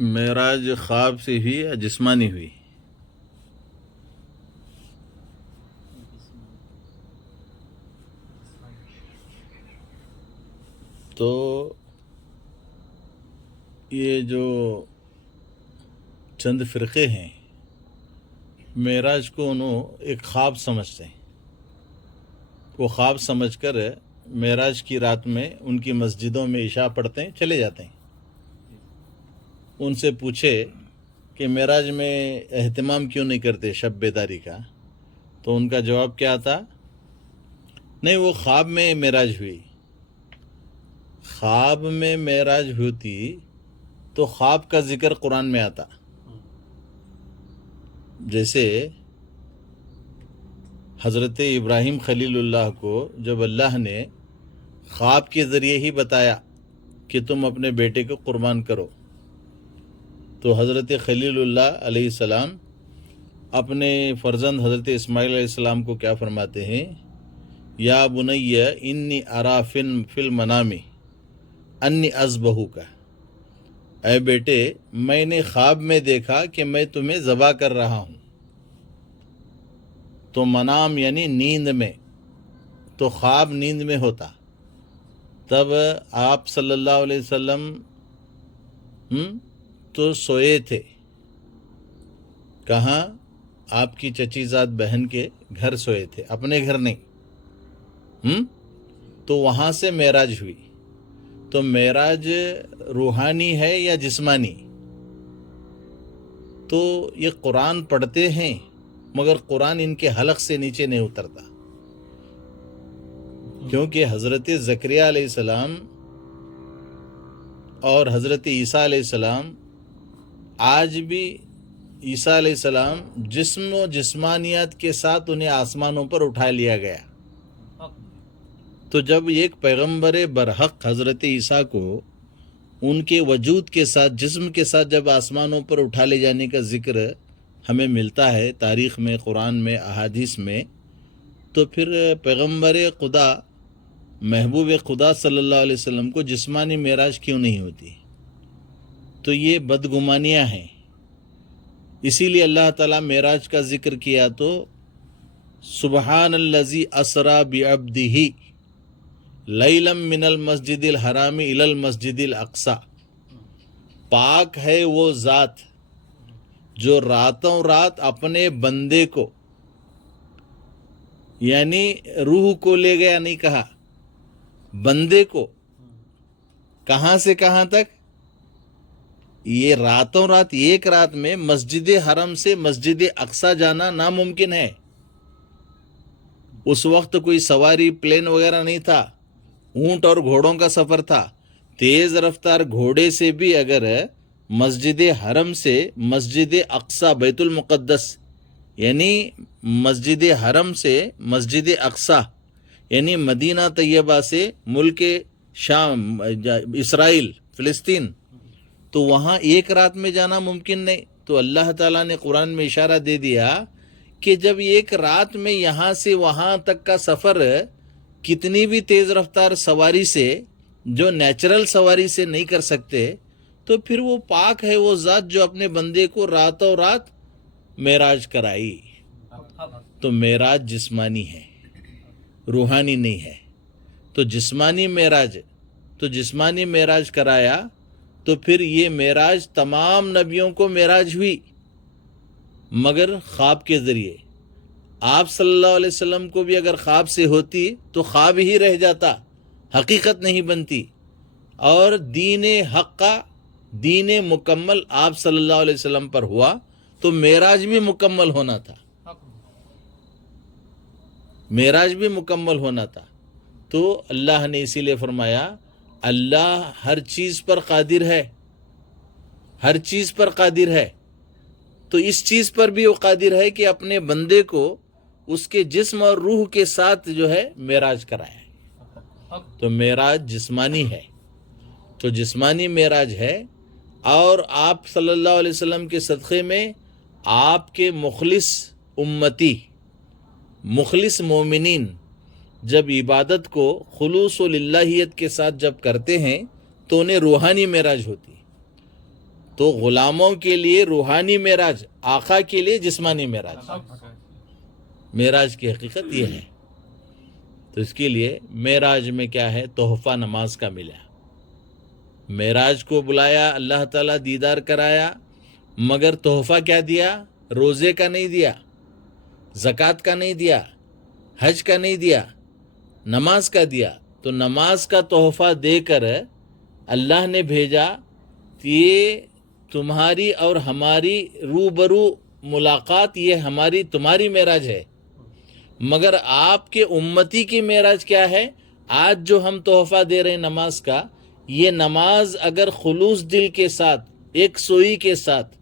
معراج خواب سے ہوئی یا جسمانی ہوئی؟ تو یہ جو چند فرقے ہیں معراج کو انہوں ایک خواب سمجھتے ہیں. وہ خواب سمجھ کر معراج کی رات میں ان کی مسجدوں میں عشاء پڑھتے ہیں، چلے جاتے ہیں. ان سے پوچھے کہ معراج میں اہتمام کیوں نہیں کرتے شب بیداری کا، تو ان کا جواب کیا تھا؟ نہیں، وہ خواب میں معراج ہوئی. خواب میں معراج ہوتی تو خواب کا ذکر قرآن میں آتا. جیسے حضرت ابراہیم خلیل اللہ کو جب اللہ نے خواب کے ذریعے ہی بتایا کہ تم اپنے بیٹے کو قربان کرو، تو حضرت خلیل اللہ علیہ السلام اپنے فرزند حضرت اسماعیل علیہ السلام کو کیا فرماتے ہیں؟ یا بنی انی ارا فی المنام انی اذبحک، اے بیٹے میں نے خواب میں دیکھا کہ میں تمہیں ذبح کر رہا ہوں. تو منام یعنی نیند میں، تو خواب نیند میں ہوتا. تب آپ صلی اللہ علیہ وسلم تو سوئے تھے. کہاں؟ آپ کی چچی زاد بہن کے گھر سوئے تھے، اپنے گھر نہیں. تو وہاں سے معراج ہوئی. تو معراج روحانی ہے یا جسمانی؟ تو یہ قرآن پڑھتے ہیں مگر قرآن ان کے حلق سے نیچے نہیں اترتا، کیونکہ حضرت زکریا علیہ السلام اور حضرت عیسیٰ علیہ السلام، آج بھی عیسیٰ علیہ السلام جسم و جسمانیت کے ساتھ انہیں آسمانوں پر اٹھا لیا گیا. تو جب ایک پیغمبر برحق حضرت عیسیٰ کو ان کے وجود کے ساتھ، جسم کے ساتھ جب آسمانوں پر اٹھا لے جانے کا ذکر ہمیں ملتا ہے تاریخ میں، قرآن میں، احادیث میں، تو پھر پیغمبر خدا محبوب خدا صلی اللہ علیہ وسلم کو جسمانی معراج کیوں نہیں ہوتی؟ تو یہ بدگمانیاں ہیں. اسی لیے اللہ تعالیٰ معراج کا ذکر کیا تو سبحان الذی اسری بعبدہ لیلا من المسجد الحرام الی المسجد الاقصی، پاک ہے وہ ذات جو راتوں رات اپنے بندے کو، یعنی روح کو لے گیا، نہیں کہا بندے کو. کہاں سے کہاں تک؟ یہ راتوں رات، ایک رات میں مسجد حرم سے مسجد اقصی جانا ناممکن ہے. اس وقت کوئی سواری پلین وغیرہ نہیں تھا، اونٹ اور گھوڑوں کا سفر تھا. تیز رفتار گھوڑے سے بھی اگر مسجد حرم سے مسجد اقصی بیت المقدس، یعنی مسجد حرم سے مسجد اقصی یعنی مدینہ طیبہ سے ملک شام، اسرائیل، فلسطین، تو وہاں ایک رات میں جانا ممکن نہیں. تو اللہ تعالیٰ نے قرآن میں اشارہ دے دیا کہ جب ایک رات میں یہاں سے وہاں تک کا سفر کتنی بھی تیز رفتار سواری سے، جو نیچرل سواری سے نہیں کر سکتے، تو پھر وہ پاک ہے وہ ذات جو اپنے بندے کو راتوں رات معراج کرائی. تو معراج جسمانی ہے، روحانی نہیں ہے. تو جسمانی معراج، تو جسمانی معراج کرایا، تو پھر یہ معراج تمام نبیوں کو معراج ہوئی مگر خواب کے ذریعے. آپ صلی اللہ علیہ وسلم کو بھی اگر خواب سے ہوتی تو خواب ہی رہ جاتا، حقیقت نہیں بنتی. اور دین حق کا، دین مکمل آپ صلی اللہ علیہ وسلم پر ہوا تو معراج بھی مکمل ہونا تھا، معراج بھی مکمل ہونا تھا. تو اللہ نے اسی لیے فرمایا اللہ ہر چیز پر قادر ہے، ہر چیز پر قادر ہے. تو اس چیز پر بھی وہ قادر ہے کہ اپنے بندے کو اس کے جسم اور روح کے ساتھ جو ہے معراج کرایا. تو معراج جسمانی ہے، تو جسمانی معراج ہے. اور آپ صلی اللہ علیہ وسلم کے صدقے میں آپ کے مخلص امتی، مخلص مومنین جب عبادت کو خلوص و للہیت کے ساتھ جب کرتے ہیں تو انہیں روحانی معراج ہوتی. تو غلاموں کے لیے روحانی معراج، آقا کے لیے جسمانی معراج. معراج کی حقیقت یہ ہے. تو اس کے لیے معراج میں کیا ہے؟ تحفہ نماز کا ملا. معراج کو بلایا، اللہ تعالیٰ دیدار کرایا، مگر تحفہ کیا دیا؟ روزے کا نہیں دیا، زکوٰۃ کا نہیں دیا، حج کا نہیں دیا، نماز کا دیا. تو نماز کا تحفہ دے کر اللہ نے بھیجا کہ یہ تمہاری اور ہماری روبرو ملاقات، یہ ہماری تمہاری معراج ہے. مگر آپ کے امتی کی معراج کیا ہے؟ آج جو ہم تحفہ دے رہے ہیں نماز کا، یہ نماز اگر خلوص دل کے ساتھ، ایک سوئی کے ساتھ،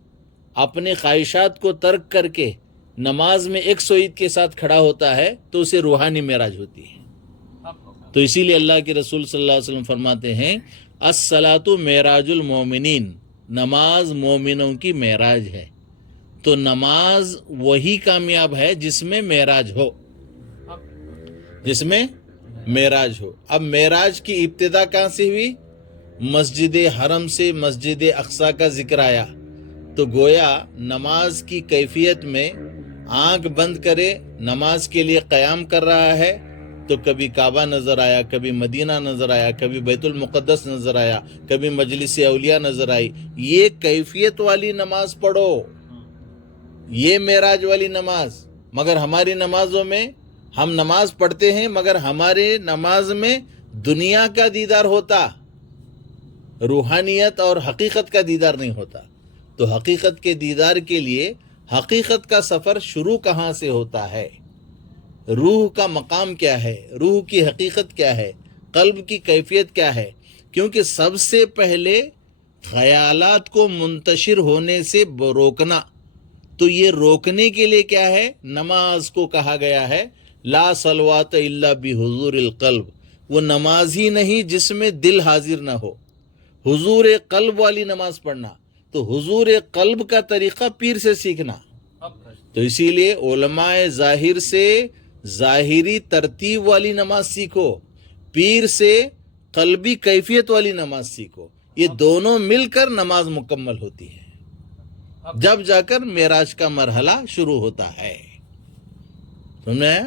اپنے خواہشات کو ترک کر کے نماز میں ایک سوئی کے ساتھ کھڑا ہوتا ہے تو اسے روحانی معراج ہوتی ہے. تو اسی لیے اللہ کے رسول صلی اللہ علیہ وسلم فرماتے ہیں الصلاۃ معراج المومنین، نماز مومنوں کی معراج ہے. تو نماز وہی کامیاب ہے جس میں معراج ہو، جس میں معراج ہو. اب معراج کی ابتدا کہاں سے ہوئی؟ مسجد حرم سے مسجد اقصی کا ذکر آیا. تو گویا نماز کی کیفیت میں آنکھ بند کرے نماز کے لیے قیام کر رہا ہے تو کبھی کعبہ نظر آیا، کبھی مدینہ نظر آیا، کبھی بیت المقدس نظر آیا، کبھی مجلس اولیاء نظر آئی. یہ کیفیت والی نماز پڑھو، یہ معراج والی نماز. مگر ہماری نمازوں میں ہم نماز پڑھتے ہیں مگر ہمارے نماز میں دنیا کا دیدار ہوتا، روحانیت اور حقیقت کا دیدار نہیں ہوتا. تو حقیقت کے دیدار کے لیے حقیقت کا سفر شروع کہاں سے ہوتا ہے؟ روح کا مقام کیا ہے؟ روح کی حقیقت کیا ہے؟ قلب کی کیفیت کیا ہے؟ کیونکہ سب سے پہلے خیالات کو منتشر ہونے سے روکنا. تو یہ روکنے کے لیے کیا ہے؟ نماز کو کہا گیا ہے لا صلوات الا بحضور القلب. وہ نماز ہی نہیں جس میں دل حاضر نہ ہو. حضور قلب والی نماز پڑھنا. تو حضور قلب کا طریقہ پیر سے سیکھنا. تو اسی لیے علماء ظاہر سے ظاہری ترتیب والی نماز سیکھو، پیر سے قلبی کیفیت والی نماز سیکھو. یہ دونوں مل کر نماز مکمل ہوتی ہے، جب جا کر معراج کا مرحلہ شروع ہوتا ہے. سمجھے؟